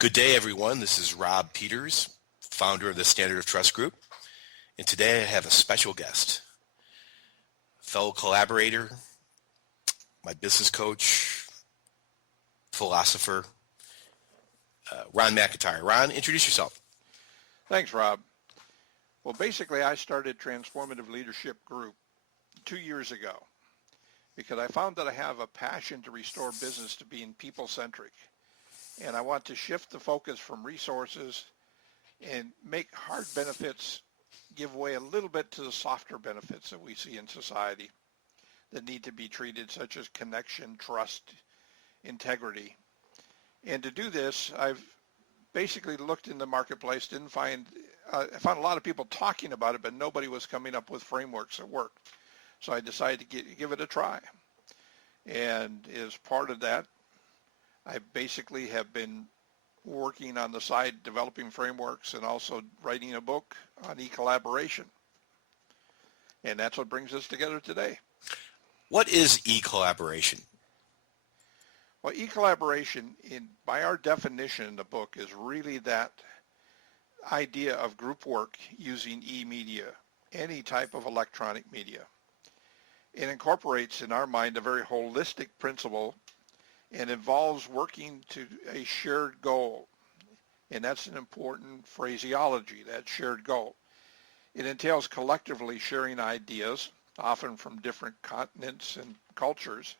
Good day, everyone. This is Rob Peters, founder of the Standard of Trust Group. And today I have a special guest, fellow collaborator, my business coach, philosopher, Ron McIntyre. Ron, introduce yourself. Thanks, Rob. Well, basically, I started Transformative Leadership Group 2 years ago because I found that I have a passion to restore business to being people-centric. And I want to shift the focus from resources and make hard benefits give way a little bit to the softer benefits that we see in society that need to be treated, such as connection, trust, integrity. And to do this, I've basically looked in the marketplace, I found a lot of people talking about it, but nobody was coming up with frameworks that worked. So I decided to give it a try. And as part of that, I basically have been working on the side, developing frameworks and also writing a book on e-collaboration. And that's what brings us together today. What is e-collaboration? Well, e-collaboration, by our definition in the book, is really that idea of group work using e-media, any type of electronic media. It incorporates, in our mind, a very holistic principle and involves working to a shared goal. And that's an important phraseology, that shared goal. It entails collectively sharing ideas, often from different continents and cultures,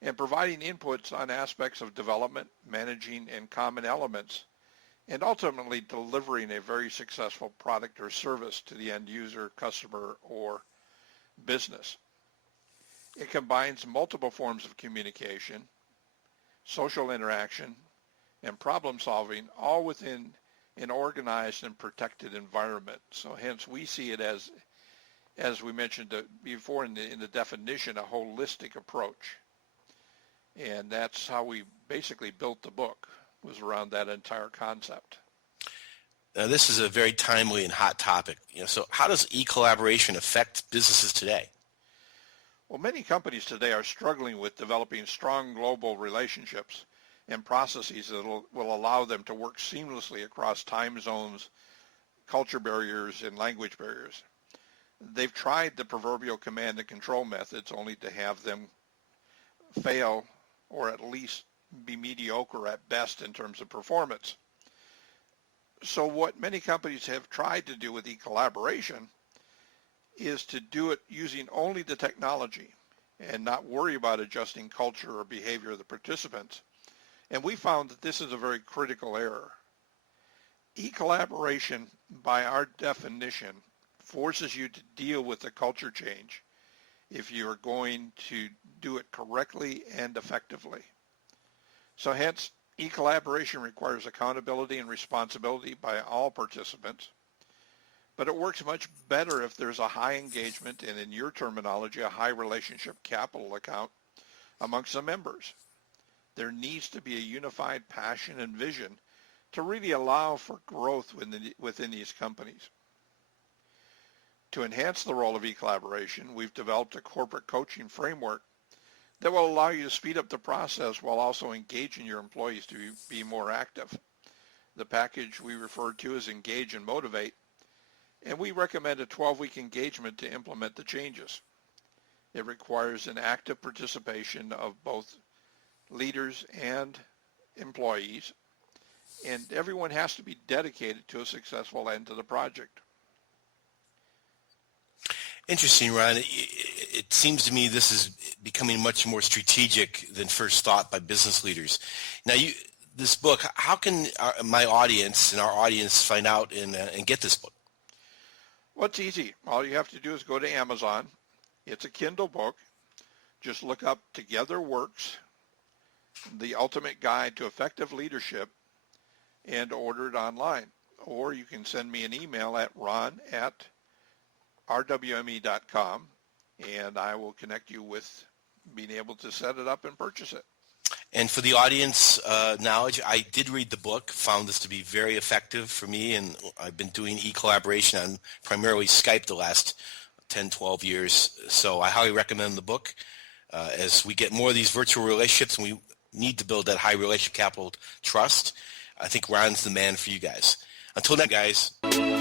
and providing inputs on aspects of development, managing, and common elements, and ultimately delivering a very successful product or service to the end user, customer, or business. It combines multiple forms of communication, social interaction, and problem solving, all within an organized and protected environment. So hence we see it as we mentioned before in the definition, a holistic approach. And that's how we basically built the book, was around that entire concept. Now, this is a very timely and hot topic. So how does e-collaboration affect businesses today? Well, many companies today are struggling with developing strong global relationships and processes that will allow them to work seamlessly across time zones, culture barriers, and language barriers. They've tried the proverbial command and control methods only to have them fail or at least be mediocre at best in terms of performance. So what many companies have tried to do with e-collaboration is to do it using only the technology and not worry about adjusting culture or behavior of the participants. And we found that this is a very critical error. E-collaboration, by our definition, forces you to deal with the culture change if you are going to do it correctly and effectively. So hence, e-collaboration requires accountability and responsibility by all participants. But it works much better if there's a high engagement and, in your terminology, a high relationship capital account amongst the members. There needs to be a unified passion and vision to really allow for growth within these companies. To enhance the role of e-collaboration, we've developed a corporate coaching framework that will allow you to speed up the process while also engaging your employees to be more active. The package we refer to as Engage and Motivate, and we recommend a 12-week engagement to implement the changes. It requires an active participation of both leaders and employees, and everyone has to be dedicated to a successful end to the project. Interesting, Ron. It seems to me this is becoming much more strategic than first thought by business leaders. Now, this book, how can my audience and our audience find out and get this book? Well, it's easy. All you have to do is go to Amazon. It's a Kindle book. Just look up Together Works, The Ultimate Guide to Effective Leadership, and order it online. Or you can send me an email at ron@rwme.com, and I will connect you with being able to set it up and purchase it. And for the audience knowledge, I did read the book, found this to be very effective for me, and I've been doing e-collaboration on primarily Skype the last 10, 12 years. So I highly recommend the book. As we get more of these virtual relationships, and we need to build that high relationship capital trust, I think Ron's the man for you guys. Until next, guys.